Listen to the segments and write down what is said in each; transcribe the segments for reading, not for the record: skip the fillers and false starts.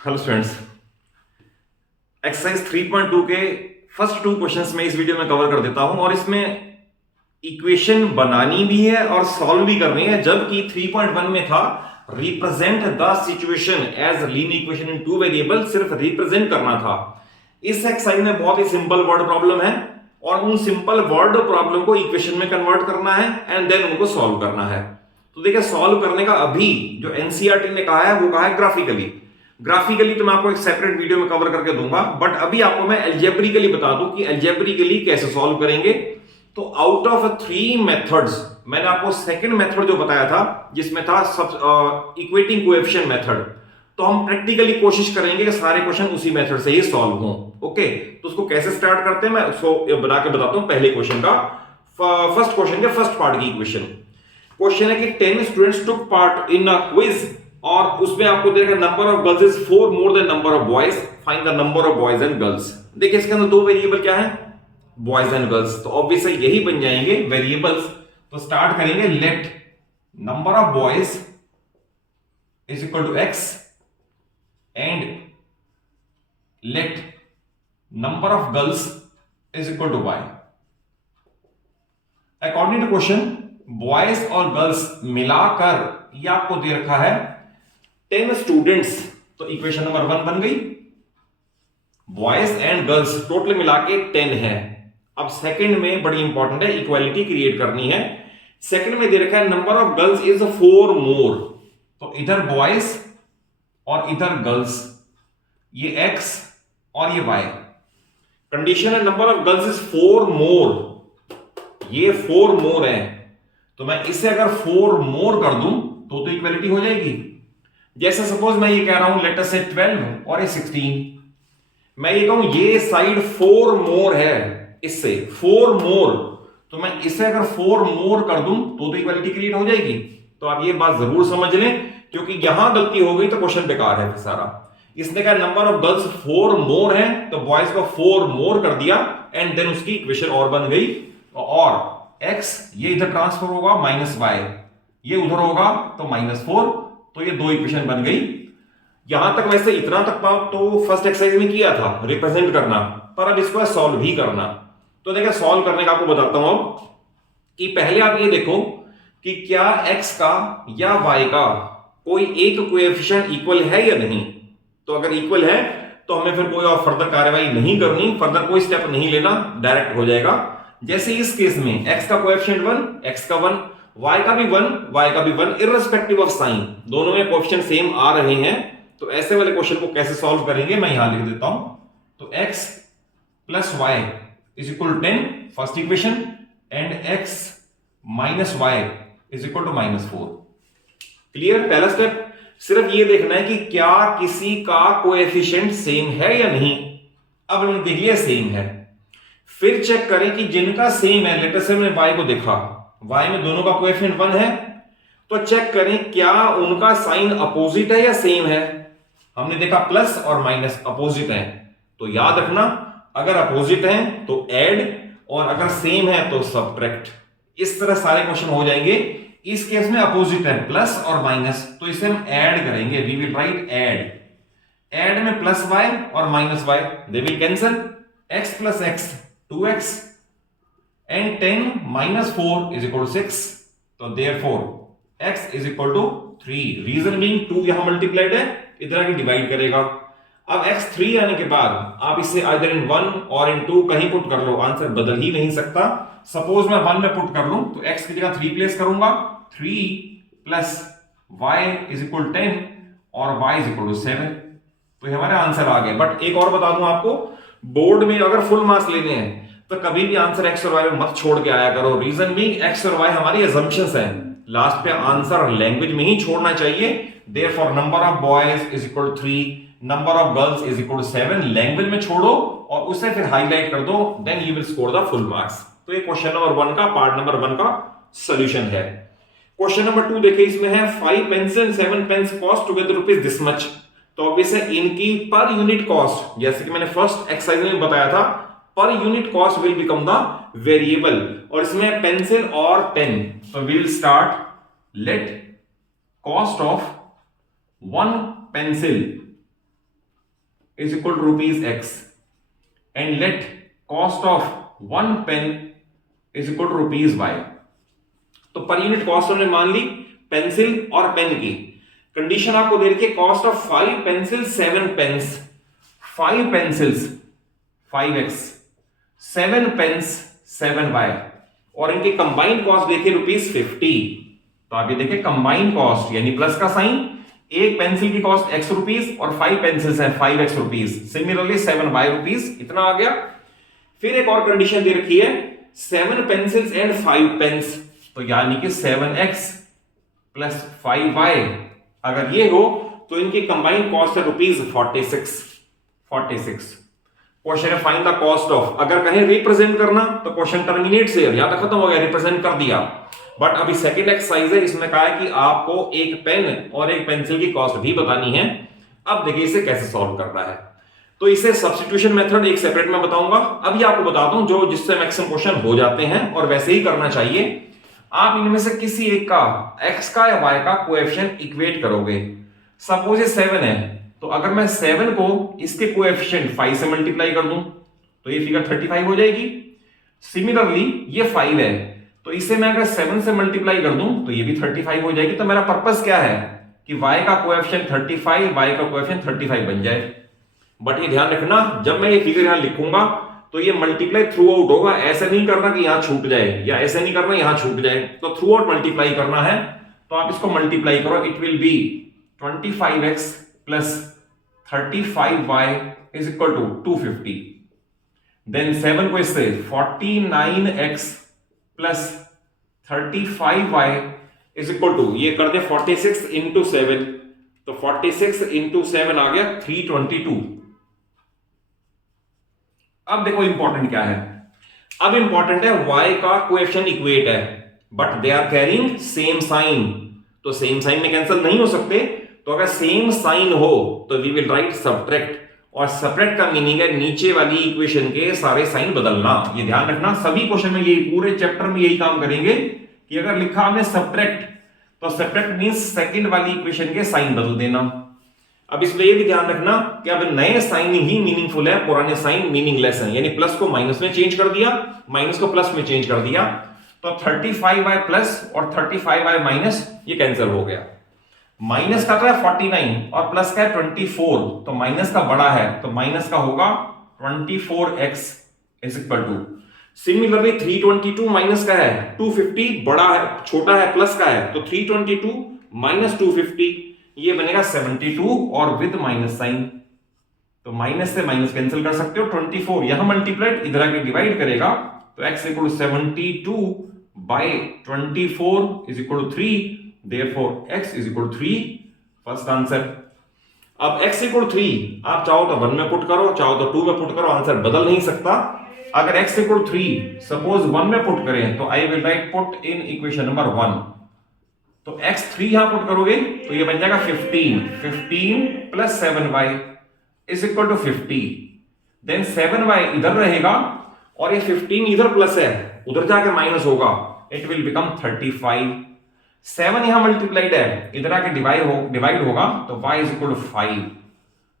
Hello students, exercise 3.2 के first 2 questions में इस वीडियो में कवर कर देता हूं और इसमें इक्वेशन बनानी भी है और सॉल्व भी करनी है। जबकि 3.1 में था represent the situation as linear equation in two variable, सिर्फ रिप्रेजेंट करना था। इस एक्सरसाइज में बहुत ही सिंपल वर्ड प्रॉब्लम है और उन सिंपल वर्ड प्रॉब्लम को इक्वेशन में कन्वर्ट करना है एंड देन उनको सॉल्व करना है। तो देखिए, सॉल्व करने का अभी जो एनसीईआरटी ने कहा है वो कहा है ग्राफिकली तो मैं आपको एक सेपरेट वीडियो में कवर करके दूंगा, बट अभी आपको मैं अलजेब्रिकली बता दूं कि अलजेब्रिकली कैसे सॉल्व करेंगे। तो आउट ऑफ 3 मेथड्स मैंने आपको सेकंड मेथड जो बताया था जिसमें था सब इक्वेटिंग कोएफिशिएंट मेथड, तो हम प्रैक्टिकली कोशिश करेंगे कि सारे क्वेश्चन उसी मेथड से ही सॉल्व हों। ओके, तो उसको कैसे स्टार्ट करते हैं मैं उसको बना के बताता हूं। पहले क्वेश्चन का फर्स्ट क्वेश्चन के फर्स्ट पार्ट की इक्वेशन। क्वेश्चन है कि 10 students took part in a quiz और उसमें आपको देखा number of girls is 4 more than number of boys, find the number of boys and girls. देखिए, इसके अंदर 2 वेरिएबल क्या है, बॉयज एंड गर्ल्स, तो ऑब्वियसली यही बन जाएंगे वेरिएबल्स। तो स्टार्ट करेंगे, let number of boys is equal to x and late number of girls is equal to y. According to question boys और गर्ल्स मिलाकर ये आपको दे रखा है 10 स्टूडेंट्स, तो इक्वेशन नंबर 1 बन गई। बॉयज एंड गर्ल्स टोटल मिला के 10 है। अब सेकंड में बड़ी इंपॉर्टेंट है, इक्वालिटी क्रिएट करनी है। सेकंड में दे रखा है नंबर ऑफ गर्ल्स इज 4 मोर, तो इधर बॉयज और इधर गर्ल्स, ये x और ये y। कंडीशन है नंबर ऑफ गर्ल्स इज 4 मोर, ये 4 मोर है, तो मैं इसे अगर 4 मोर कर दूं तो इक्वालिटी हो जाएगी। जैसे सपोज मैं ये कह रहा हूं लेट अस से 12 और ये 16, मैं ये कहूं ये साइड 4 मोर है, इससे 4 मोर, तो मैं इसे अगर 4 मोर कर दूं तो इक्वालिटी क्रिएट हो जाएगी। तो आप ये बात जरूर समझ लें, क्योंकि यहां गलती हो गई तो क्वेश्चन बेकार है सारा। इसने कहा नंबर ऑफ गर्ल्स 4 मोर है, तो बॉयज को 4 मोर कर दिया एंड देन उसकी इक्वेशन और बन गई। और x ये इधर ट्रांसफर होगा माइनस y, ये उधर होगा तो -4, तो ये 2 इक्वेशन बन गई। यहां तक वैसे इतना तक तो फर्स्ट एक्सरसाइज में किया था रिप्रेजेंट करना, पर अब इसको सॉल्व भी करना। तो देखिए, सॉल्व करने का आपको बताता हूं अब कि पहले आप ये देखो कि क्या x का या y का कोई एक कोएफिशिएंट इक्वल है या नहीं। तो अगर इक्वल है तो हमें फिर कोई और फर्दर कार्यवाही नहीं करनी, फर्दर कोई स्टेप नहीं लेना, डायरेक्ट हो जाएगा। जैसे इस केस में x का कोएफिशिएंट 1, x का 1, y का भी 1, y का भी 1, इररिस्पेक्टिव ऑफ साइन, दोनों में कोएफिशिएंट सेम आ रहे हैं। तो ऐसे वाले क्वेश्चन को कैसे सॉल्व करेंगे मैं यहां लिख देता हूं। तो x plus y is equal to 10 first equation and x minus y is equal to -4। Clear? पहला स्टेप सिर्फ ये देखना है कि क्या किसी का कोएफिशिएंट सेम है या नहीं। अब हमने देख लिया सेम है, फिर चेक करें कि जिनका सेम है, लेट अस से हमने y को देखा, y में दोनों का कोएफिशिएंट 1 है, तो चेक करें क्या उनका साइन अपोजिट है या सेम है। हमने देखा प्लस और माइनस अपोजिट है, तो याद रखना अगर अपोजिट है तो ऐड और अगर सेम है तो सब्ट्रैक्ट। इस तरह सारे क्वेश्चन हो जाएंगे। इस केस में अपोजिट है प्लस और माइनस, तो इसे हम ऐड करेंगे, वी विल राइट ऐड में प्लस y और minus y, they will cancel, x plus x 2x and 10 minus 4 is equal to 6, तो therefore x is equal to 3। Reason being 2 यहां मल्टीप्लाइड है, इधर आके डिवाइड करेगा। अब x 3 आने के बाद आप इसे आइदर इन 1 और इन 2 कहीं पुट कर लो, आंसर बदल ही नहीं सकता। सपोज मैं 1 में पुट कर लूं तो x की जगह 3 प्लेस करूंगा, 3 प्लस y इज इक्वल 10 और y इज इक्वल टू 7, तो ये हमारा आंसर आ गया। बट एक और बता दूं आपको, बोर्ड में अगर फुल मार्क्स लेने हैं तो कभी भी आंसर x और y में मत छोड़ के आया करो। रीजन बीइंग x और y हमारी assumptions हैं, लास्ट पे आंसर लैंग्वेज में ही छोड़ना चाहिए। Therefore number of boys is equal to 3, number of girls is equal to 7, language में छोड़ो और उसे फिर हाईलाइट कर दो, then you will score the full marks. तो ये क्वेश्चन नंबर 1 का पार्ट नंबर 1 का सॉल्यूशन है। क्वेश्चन नंबर 2 देखिए, इसमें है 5 pens and 7 pens cost together rupees this much. तो ऑब्वियस है इनकी पर यूनिट कॉस्ट, जैसे कि मैंने फर्स्ट एक्सरसाइज में बताया था, पर unit cost will become the variable. और इसमें पेंसिल और पेन, तो we will start let cost of 1 pencil is equal to rupees x and let cost of 1 pen is equal to rupees y. तो पर यूनिट कॉस्ट हमने मान ली pencil और पेन की। कंडीशन आपको दे रखी है cost of 5 pencil 7 pens, 5 pencils 5x, 7 pens 7y, और इनकी कंबाइंड कॉस्ट देखिए रुपीज 50। तो आप ये देखिए कंबाइंड कॉस्ट यानी प्लस का साइन, एक पेंसिल की कॉस्ट x रुपीज और 5 पेंसिल्स है 5x rupees, similarly 7y rupees, इतना आ गया। फिर एक और कंडीशन दे रखी है 7 पेंसिल्स एंड 5 पेन्स, तो यानी कि 7x प्लस 5y, अगर ये हो तो इनकी कंबाइंड कॉस्ट है रुपीज 46। क्वेश्चन है फाइंड द कॉस्ट ऑफ, अगर कहें रिप्रेजेंट करना तो क्वेश्चन टर्मिनेट से यहां तक खत्म हो गया, रिप्रेजेंट कर दिया। बट अभी सेकंड एक्सरसाइज है, इसमें कहा है कि आपको एक पेन और एक पेंसिल की कॉस्ट भी बतानी है। अब देखिए इसे कैसे सॉल्व करना है। तो इसे सब्स्टिट्यूशन मेथड एक सेपरेट में बताऊंगा, अभी आपको बताता हूं जो जिससे मैक्सिमम क्वेश्चन हो जाते हैं और वैसे ही करना चाहिए। आप इनमें से किसी एक का x का या y का कोएफिशिएंट इक्वेट करोगे। सपोज ये 7 है, तो अगर मैं 7 को इसके कोएफिशिएंट 5 से मल्टीप्लाई कर दूं तो ये फिगर 35 हो जाएगी। सिमिलरली ये 5 है, तो इसे मैं अगर 7 से मल्टीप्लाई कर दूं तो ये भी 35 हो जाएगी। तो मेरा पर्पस क्या है कि y का कोएफिशिएंट 35, y का कोएफिशिएंट 35 बन जाए। बट ये ध्यान रखना, जब मैं ये फिगर यहां लिखूंगा तो ये मल्टीप्लाई थ्रू आउट होगा, ऐसे नहीं करना कि यहां छूट जाए, या ऐसे नहीं करना यहां छूट जाए, तो थ्रू आउट मल्टीप्लाई करना है। तो आप इसको मल्टीप्लाई करो, it will be 25x plus 35y is equal to 250। Then 7 को इससे 49x plus 35y is equal to, ये कर दे 46 इंटू 7, तो 46 इंटू 7 आ गया 322। अब देखो इंपॉर्टेंट क्या है, अब इंपॉर्टेंट है y का कोएफिशिएंट इक्वेट है but they are carrying same sign, तो सेम साइन में कैंसिल नहीं हो सकते। तो अगर सेम साइन हो तो वी विल राइट सब्ट्रैक्ट, और सब्ट्रैक्ट का मीनिंग है नीचे वाली इक्वेशन के सारे साइन बदलना। ये ध्यान रखना, सभी क्वेश्चन में यही, पूरे चैप्टर में यही काम करेंगे कि अगर लिखा हमने सब्ट्रैक्ट तो सब्ट्रैक्ट मींस सेकंड वाली इक्वेशन के साइन बदल देना। अब इसमें ये भी ध्यान रखना कि अब नए साइन ही मीनिंगफुल है, पुराने साइन मीनिंगलेस हैं, यानी प्लस को माइनस में चेंज कर दिया, माइनस को प्लस में चेंज कर दिया, तो 35y प्लस और 35y माइनस ये कैंसिल हो गया। माइनस का तो है 49 और प्लस का है 24, तो माइनस का बड़ा है तो माइनस का होगा 24x is equal to. Similarly 322 minus का है 250, बड़ा है, छोटा है प्लस का है, तो 322 माइनस 250 ये बनेगा 72 और विद माइनस साइन, तो माइनस से माइनस कैंसिल कर सकते हो। 24 यहां मल्टीप्लाइड, इधर आके डिवाइड करेगा, तो x equal to 72 by 24 is equal to 3, therefore x is equal to 3, first answer. अब x इक्वल टू 3 आप चाहो तो 1 में पुट करो, चाहो तो 2 में पुट करो, आंसर बदल नहीं सकता। अगर x इक्वल टू 3 सपोज 1 में पुट करें तो I will write put in equation number 1, तो x3 यहां पुट करोगे तो ये बन जाएगा 15 plus 7y is equal to 50, then 7y इधर रहेगा और ये 15 इधर प्लस है, उधर जाके माइनस होगा, इट विल बिकम 35। 7 यहां मल्टीप्लाइड है, इधर आके डिवाइड होगा, तो y इज इक्वल टू 5।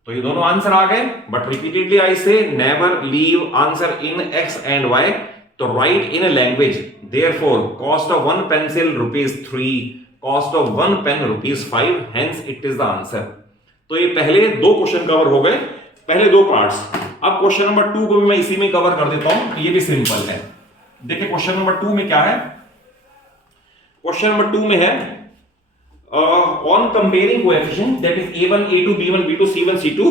तो ये दोनों आंसर आ गए, but repeatedly I say never leave answer in x and y, तो write in language. Therefore cost of 1 pencil ₹3, cost of 1 pen ₹5, hence it is the answer. तो ये पहले 2 question cover हो गए, पहले 2 पार्ट्स। अब क्वेश्चन नंबर 2 को भी मैं इसी में कवर कर देता हूं, ये भी सिंपल है। देखिए क्वेश्चन नंबर 2 में क्या है, क्वेश्चन नंबर 2 में है on comparing coefficient that is a1 a2 b1 b2 c1 c2,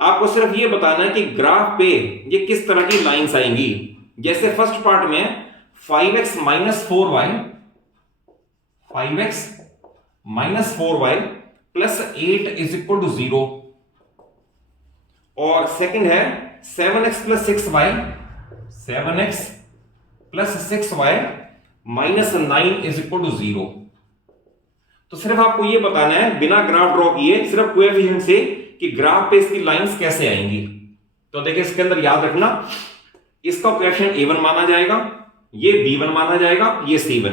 आपको सिर्फ ये बताना है कि ग्राफ पे ये किस तरह की लाइंस आएंगी। जैसे फर्स्ट पार्ट में 5x minus 4y plus 8 is equal to 0, और सेकंड है 7x plus 6y minus 9 is equal to 0। तो सिर्फ आपको ये बताना है बिना ग्राफ ड्रॉ किए, सिर्फ कोएफिशिएंट से, कि ग्राफ पे इसकी लाइंस कैसे आएंगी। तो देखिए इसके अंदर याद रखना, इसका कोएफिशिएंट a1 माना जाएगा, ये b1 माना जाएगा, ये c1,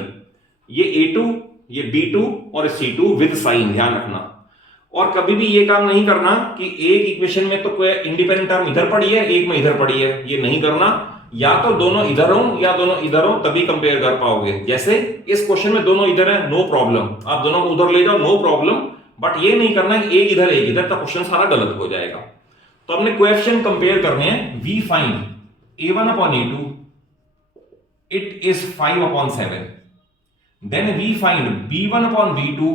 ये a2, ये b2 और c2 विद साइन, ध्यान रखना। और कभी भी ये काम नहीं करना कि एक इक्वेशन में तो कोई इंडिपेंडेंट टर्म इधर पड़ी है, एक में इधर पड़ी है, ये नहीं करना। या तो दोनों इधर हो या दोनों इधर हो, तभी कंपेयर कर पाओगे। जैसे इस क्वेश्चन में दोनों इधर है, नो प्रॉब्लम, आप दोनों को उधर ले जाओ, नो प्रॉब्लम। बट ये नहीं करना कि एक इधर, तो क्वेश्चन सारा गलत हो जाएगा। तो हमने कोएफिशिएंट कंपेयर करने हैं। We find a1 upon a2, it is 5 upon 7. Then we find b1 upon b2,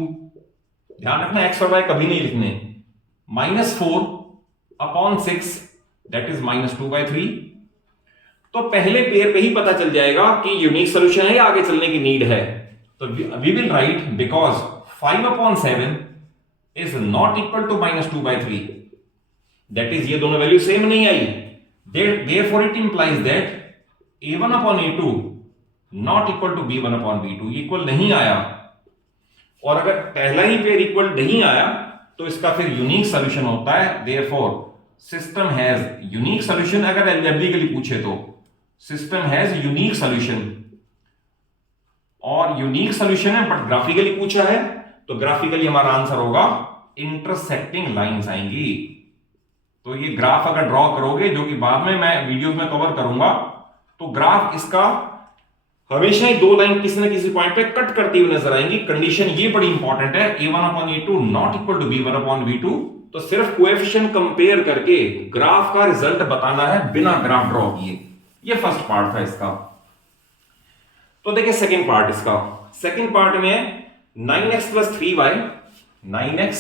ध्यान रखना x और y कभी नहीं लिखने, -4 upon 6, that is -2/3। तो पहले पेयर पे ही पता चल जाएगा कि यूनिक सोल्यूशन है या आगे चलने की नीड है। तो we will write because 5 upon 7 is not equal to -2/3, that is ये दोनों वैल्यू सेम नहीं आई, therefore it implies that a1 upon a2 not equal to b1 upon b2, equal नहीं आया। और अगर पहला ही पेयर इक्वल नहीं आया तो इसका फिर यूनिक सोल्यूशन होता है। therefore system has unique solution. अगर अलजेब्रिकली पूछे तो सिस्टम हैज यूनिक सोल्यूशन, और यूनिक सोल्यूशन है बट ग्राफिकली पूछा है तो ग्राफिकली हमारा आंसर होगा इंटरसेक्टिंग लाइंस आएंगी। तो ये ग्राफ अगर ड्रॉ करोगे, जो कि बाद में मैं वीडियोस में कवर करूंगा, तो ग्राफ इसका हमेशा ही दो लाइन किसी न किसी पॉइंट पे कट करती हुई नजर आएंगी। कंडीशन ये बड़ी इंपॉर्टेंट है, a1 upon a2 not equal to b1 upon b2। तो सिर्फ कोएफिशिएंट कंपेयर करके ग्राफ का रिजल्ट बताना है बिना ग्राफ ड्रॉ किए। ये फर्स्ट पार्ट था इसका। तो देखिए सेकंड पार्ट इसका। सेकंड पार्ट में 9x plus 3y, 9x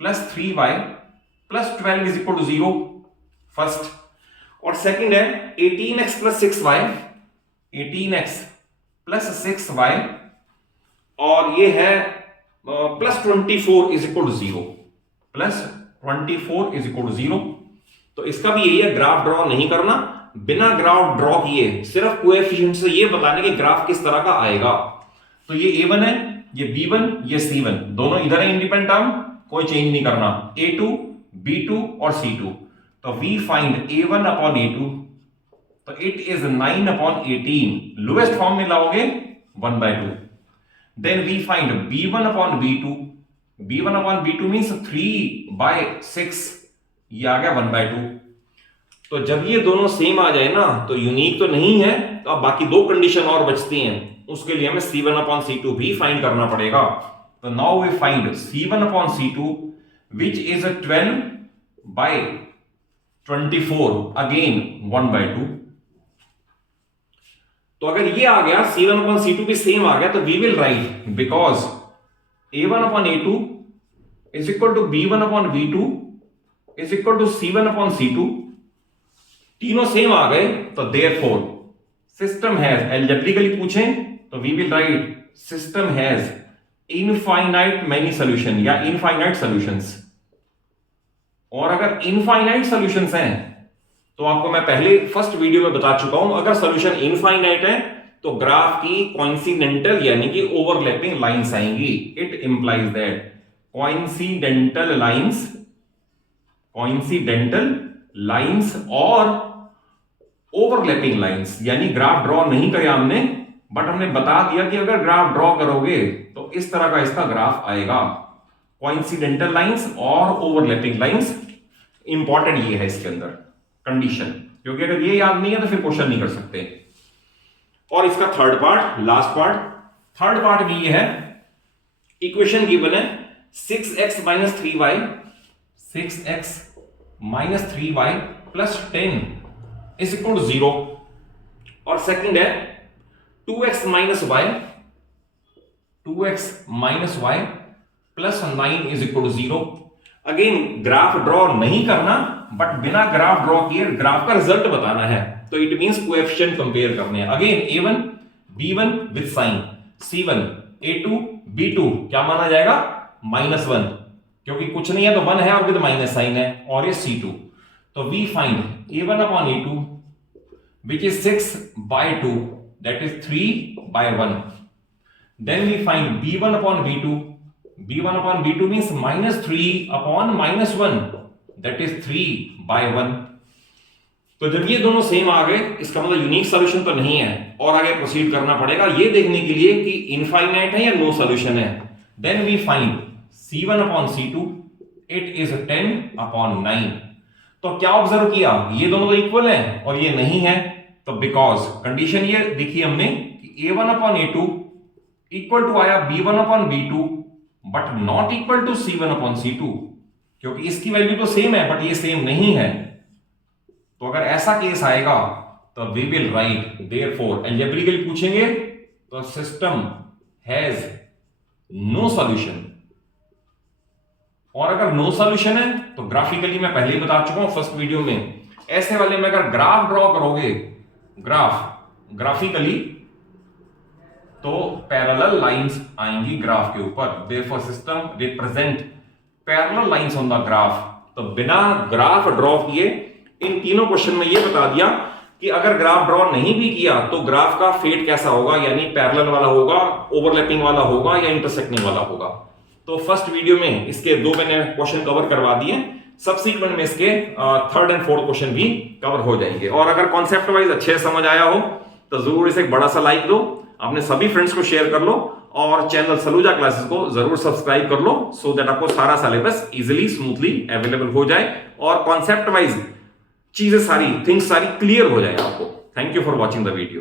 plus 3y plus 12 is equal to 0 first. और सेकंड है 18x plus 6y, 18x plus 6y, और ये है plus 24 is equal to 0, plus 24 is equal to 0। तो इसका भी यही है, ग्राफ ड्रॉ नहीं करना, बिना ग्राफ ड्रॉ किए सिर्फ कोएफिशिएंट से ये बताने कि ग्राफ किस तरह का आएगा। तो ये a1 है, ये b1, ये c1, दोनों इधर है इंडिपेंडेंट टर्म, कोई चेंज नहीं करना, a2, b2 और c2। तो we find a1 upon a2, तो it is 9 upon 18, lowest form में लाओगे 1/2। Then we find b1 upon b2, b1 upon b2 means 3/6, ये आ गया 1/2। तो जब ये दोनों सेम आ जाए ना, तो यूनिक तो नहीं है, तो अब बाकी दो कंडीशन और बचती हैं, उसके लिए हमें c1 upon c2 भी फाइंड करना पड़ेगा। तो now we find c1 upon c2 which is 12/24, again 1/2। तो अगर ये आ गया c1 upon c2 भी सेम आ गया, तो we will write because a1 upon a2 is equal to b1 upon b2 is equal to c1 upon c2, तीनों same आ गए। तो therefore सिस्टम हैज, अलजेब्रिकली पूछें तो we will write system has infinite many solution या infinite solutions. और अगर infinite solutions हैं तो आपको मैं पहले फर्स्ट वीडियो में बता चुका हूं, अगर सॉल्यूशन इनफाइनाइट है तो ग्राफ की कोइंसिडेंटल यानी कि ओवरलैपिंग लाइंस आएंगी। It implies that coincidental lines और ओवरलैपिंग लाइंस, यानी ग्राफ ड्रॉ नहीं किया हमने, बट हमने बता दिया कि अगर ग्राफ ड्रॉ करोगे तो इस तरह का इसका ग्राफ आएगा, कोइंसिडेंटल लाइंस और ओवरलैपिंग लाइंस। इंपॉर्टेंट ये है इसके अंदर कंडीशन, क्योंकि अगर ये याद नहीं है तो फिर क्वेश्चन नहीं कर सकते। और इसका third part, last part, third part भी ये है, इक्वेशन गिवन है 6x minus 3y, 6x minus 3y plus 10 is equal to 0। और सेकंड है 2x minus y, 2x minus y plus 9 is equal to 0। Again graph draw नहीं करना, but बिना graph draw किए ग्राफ का रिजल्ट बताना है। तो इट मींस कोएफिशिएंट कंपेयर करने हैं। Again a1 b1 with sign, c1 a2 b2 क्या माना जाएगा, -1, क्योंकि कुछ नहीं है तो 1 है और विद माइनस साइन है, और ये c2। तो we find a1 upon a2 which is 6/2, that is 3/1। then we find b1 upon b2, b1 upon b2 means -3 upon -1, that is 3/1। तो जब ये दोनों सेम आ गए, इसका मतलब यूनिक सॉल्यूशन तो नहीं है, और आगे प्रोसीड करना पड़ेगा ये देखने के लिए कि इनफाइनाइट है या नो सॉल्यूशन है। Then we find c1 upon c2 it is 10/9। तो क्या ऑब्जर्व किया, ये दोनों तो इक्वल हैं और ये नहीं है, तो बिकॉज कंडीशन ये देखी हमने कि a1/a2 इक्वल टू आया b1/b2 but not equal to c1/c2, क्योंकि इसकी वैल्यू तो सेम है बट ये सेम नहीं है। तो अगर ऐसा केस आएगा तो we will write therefore, algebraically पूछेंगे तो सिस्टम हैज नो सॉल्यूशन। और अगर नो सॉल्यूशन है तो ग्राफिकली मैं पहले ही बता चुका हूं फर्स्ट वीडियो में, ऐसे वाले में अगर ग्राफ ड्रॉ करोगे, ग्राफिकली, तो पैरेलल लाइंस आएंगी ग्राफ के ऊपर, therefore system represent parallel lines on the graph. तो बिना ग्राफ ड्रॉ किए इन तीनों क्वेश्चन में ये बता दिया कि अगर ग्राफ ड्रॉ नहीं भी किया तो ग्राफ का फेट कैसा होगा, यानी पैरेलल वाला होगा, ओवरलैपिंग वाला होगा या इंटरसेक्टिंग वाला होगा। तो फर्स्ट वीडियो में इसके दो मैंने क्वेश्चन कवर करवा दिए, सबसीक्वेंट में इसके थर्ड एंड फोर्थ क्वेश्चन भी कवर हो जाएंगे। और अगर कॉन्सेप्ट वाइज अच्छे से समझ आया हो तो जरूर इसे एक बड़ा सा लाइक दो, अपने सभी फ्रेंड्स को शेयर कर लो और चैनल सलूजा क्लासेस को जरूर सब्सक्राइब कर लो, सो दैट आपको सारा सिलेबस इजीली स्मूथली अवेलेबल हो जाए और कॉन्सेप्ट वाइज चीजें सारी, थिंग्स सारी क्लियर हो जाए आपको। Thank you for watching the video.